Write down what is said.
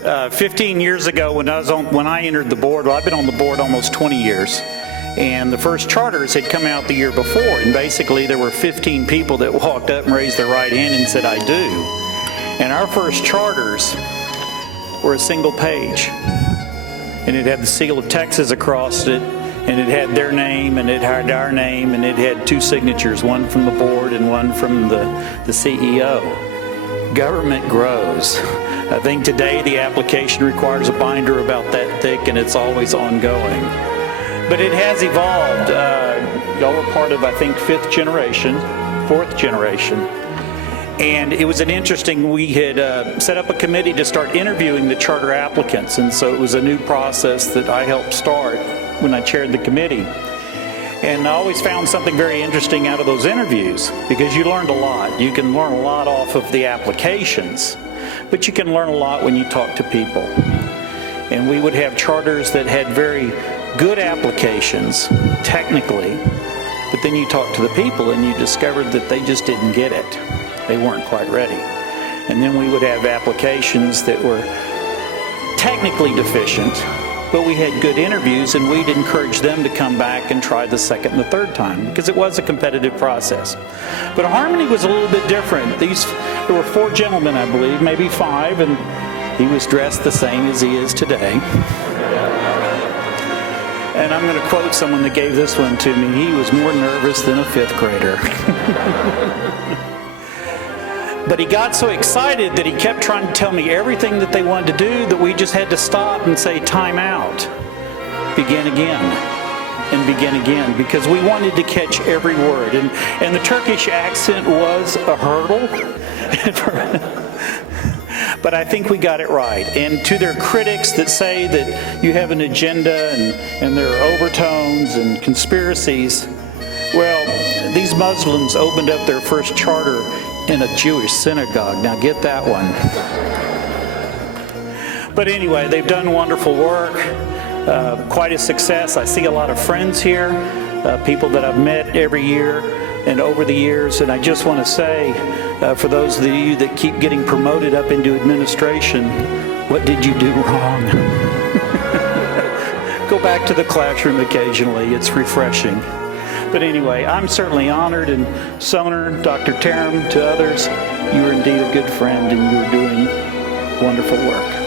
15 years ago when I entered the board, well, I've been on the board almost 20 years, and the first charters had come out the year before, and basically there were 15 people that walked up and raised their right hand and said, "I do." And our first charters were a single page, and it had the seal of Texas across it, and it had their name, and it had our name, and it had two signatures, one from the board and one from the CEO. Government grows. I think today the application requires a binder about that thick, and it's always ongoing. But it has evolved. Y'all were part of, I think, fourth generation. And it was we had set up a committee to start interviewing the charter applicants. And so it was a new process that I helped start when I chaired the committee. And I always found something very interesting out of those interviews, because you learned a lot. You can learn a lot off of the applications, but you can learn a lot when you talk to people. And we would have charters that had very good applications, technically, but then you talk to the people and you discovered that they just didn't get it. They weren't quite ready. And then we would have applications that were technically deficient, but we had good interviews, and we'd encourage them to come back and try the second and the third time, because it was a competitive process. But Harmony was a little bit different. There were 4 gentlemen, I believe, maybe 5, and he was dressed the same as he is today. And I'm going to quote someone that gave this one to me. He was more nervous than a 5th grader. But he got so excited that he kept trying to tell me everything that they wanted to do that we just had to stop and say, "Time out. Begin again." And begin again, because we wanted to catch every word. And the Turkish accent was a hurdle. But I think we got it right. And to their critics that say that you have an agenda and there are overtones and conspiracies, well, these Muslims opened up their first charter in a Jewish synagogue. Now get that one. But anyway, they've done wonderful work, quite a success. I see a lot of friends here, people that I've met every year and over the years, and I just want to say, for those of you that keep getting promoted up into administration, what did you do wrong? Go back to the classroom occasionally. It's refreshing. But anyway, I'm certainly honored, and Sumner, Dr. Taram, to others, you are indeed a good friend, and you are doing wonderful work.